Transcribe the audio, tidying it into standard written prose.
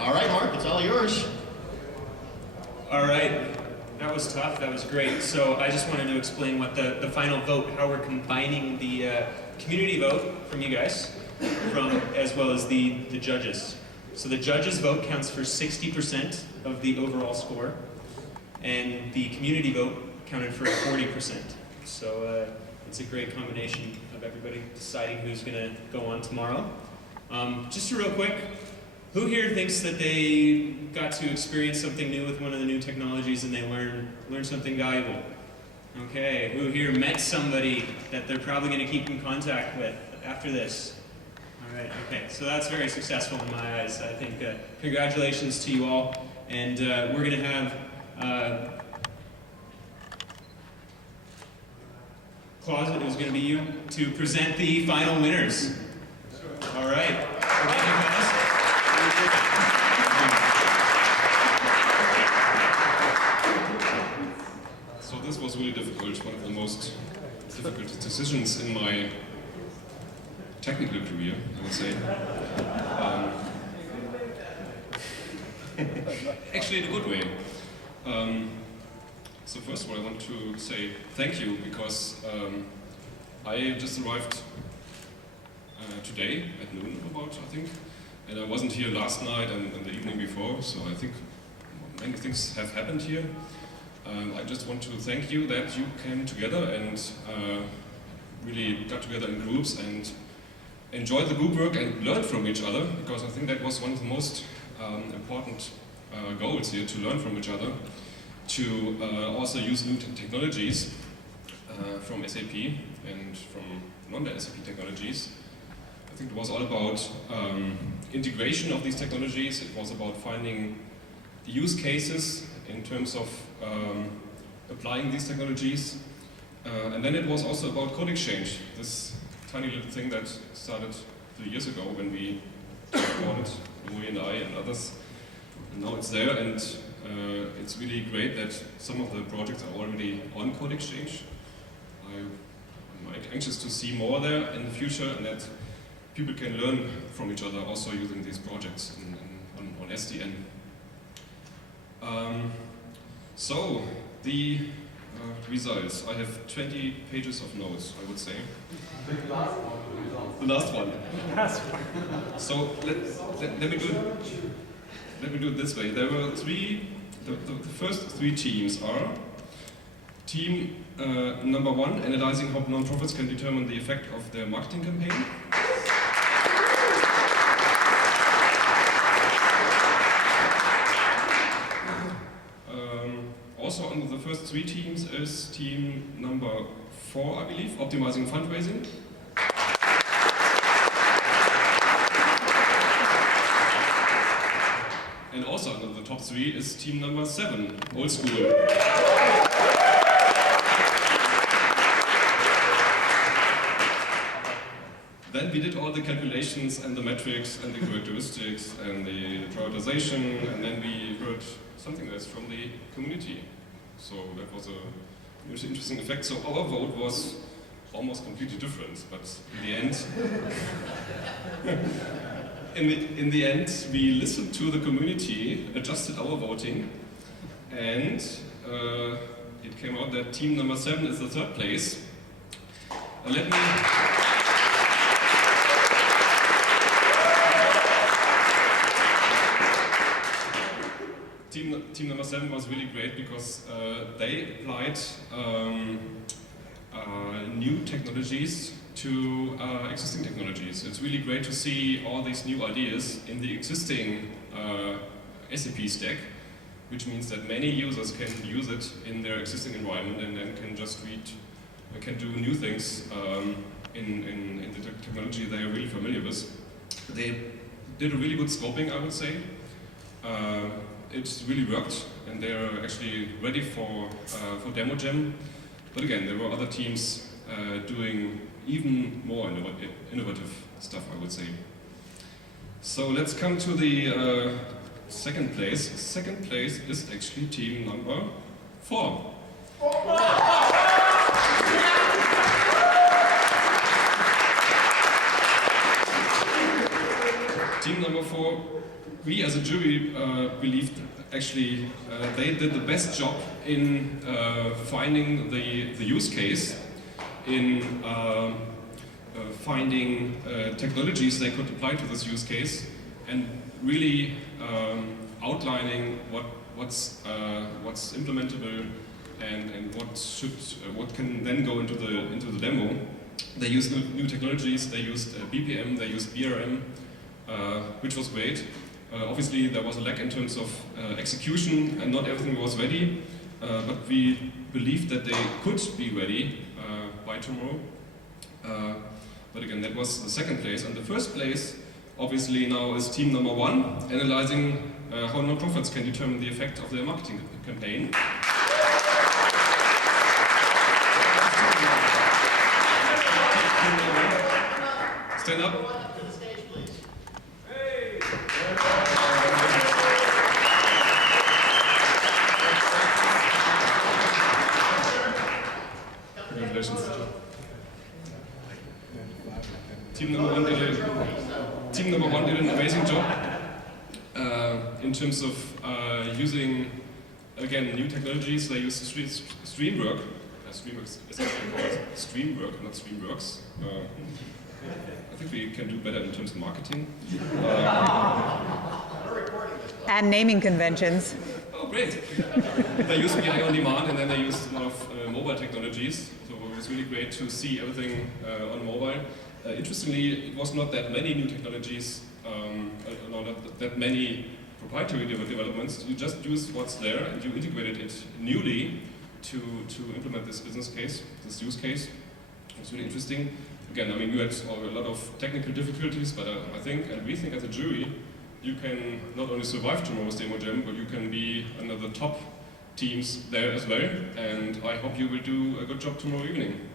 All right, Mark, it's all yours. All right, that was tough, that was great. So I just wanted to explain what the final vote, how we're combining the community vote from you guys, as well as the judges. So the judges' vote counts for 60% of the overall score, and the community vote counted for 40%. So it's a great combination of everybody deciding who's gonna go on tomorrow. Just real quick, who here thinks that they got to experience something new with one of the new technologies and they learned something valuable? Okay, who here met somebody that they're probably going to keep in contact with after this? All right, okay, so that's very successful in my eyes. I think congratulations to you all, and we're going to have Claus, it was going to be you, to present the final winners. All right. Thank you, Claus. So this was really difficult, one of the most difficult decisions in my technical career, I would say. Actually in a good way. So first of all I want to say thank you, because I just arrived today at noon about, I think, and I wasn't here last night and the evening before, so I think many things have happened here. I just want to thank you that you came together and really got together in groups and enjoyed the group work and learned from each other, because I think that was one of the most important goals here, to learn from each other, to also use new technologies from SAP and from non-SAP technologies. I think it was all about integration of these technologies. It was about finding the use cases in terms of applying these technologies. And then it was also about code exchange, this tiny little thing that started 2 years ago when we recorded, Louis and I and others. And now it's there, and it's really great that some of the projects are already on code exchange. I'm anxious to see more there in the future, and that people can learn from each other also using these projects on SDN. So, the results. I have 20 pages of notes, I would say. The last one. The last one. So, let me do it this way. There were the first three teams are team number 1, analyzing how non-profits can determine the effect of their marketing campaign. Also under the first 3 teams is team number 4, I believe, optimizing fundraising. And also under the top 3 is team number 7, old school. Then we did all the calculations and the metrics and the characteristics and the prioritization, and then we heard something else from the community. So that was a really interesting effect. So our vote was almost completely different, but in the end, in the end, we listened to the community, adjusted our voting, and it came out that team number 7 is the 3rd place. Team number 7 was really great because they applied new technologies to existing technologies. It's really great to see all these new ideas in the existing SAP stack, which means that many users can use it in their existing environment and then can just can do new things in the technology they are really familiar with. They did a really good scoping, I would say. It really worked, and they're actually ready for Demo Jam. But again, there were other teams doing even more innovative stuff, I would say. So let's come to the second place. Second place is actually team number 4. Team number 4 we as a jury believed actually they did the best job in finding the use case, in finding technologies they could apply to this use case, and really outlining what's implementable and what can then go into the demo. They used new technologies. They used BPM. They used BRM, which was great. Obviously, there was a lack in terms of execution, and not everything was ready. But we believed that they could be ready by tomorrow. But again, that was the second place. And the first place, obviously, now is team number 1, analyzing how non-profits can determine the effect of their marketing campaign. Stand up. Congratulations. Team number one did an amazing job in terms of using, again, new technologies. They used Streamwork. Streamworks is actually called Streamwork, not Streamworks. I think we can do better in terms of marketing. And naming conventions. Oh, great. They used BI on demand, and then they used a lot of mobile technologies. So it was really great to see everything on mobile. Interestingly, it was not that many new technologies, not that many proprietary developments. You just used what's there, and you integrated it newly to implement this business case, this use case. It's really interesting. Again, I mean, we had a lot of technical difficulties, but I think, and we think as a jury, you can not only survive tomorrow's demo jam, but you can be one of the top teams there as well. And I hope you will do a good job tomorrow evening.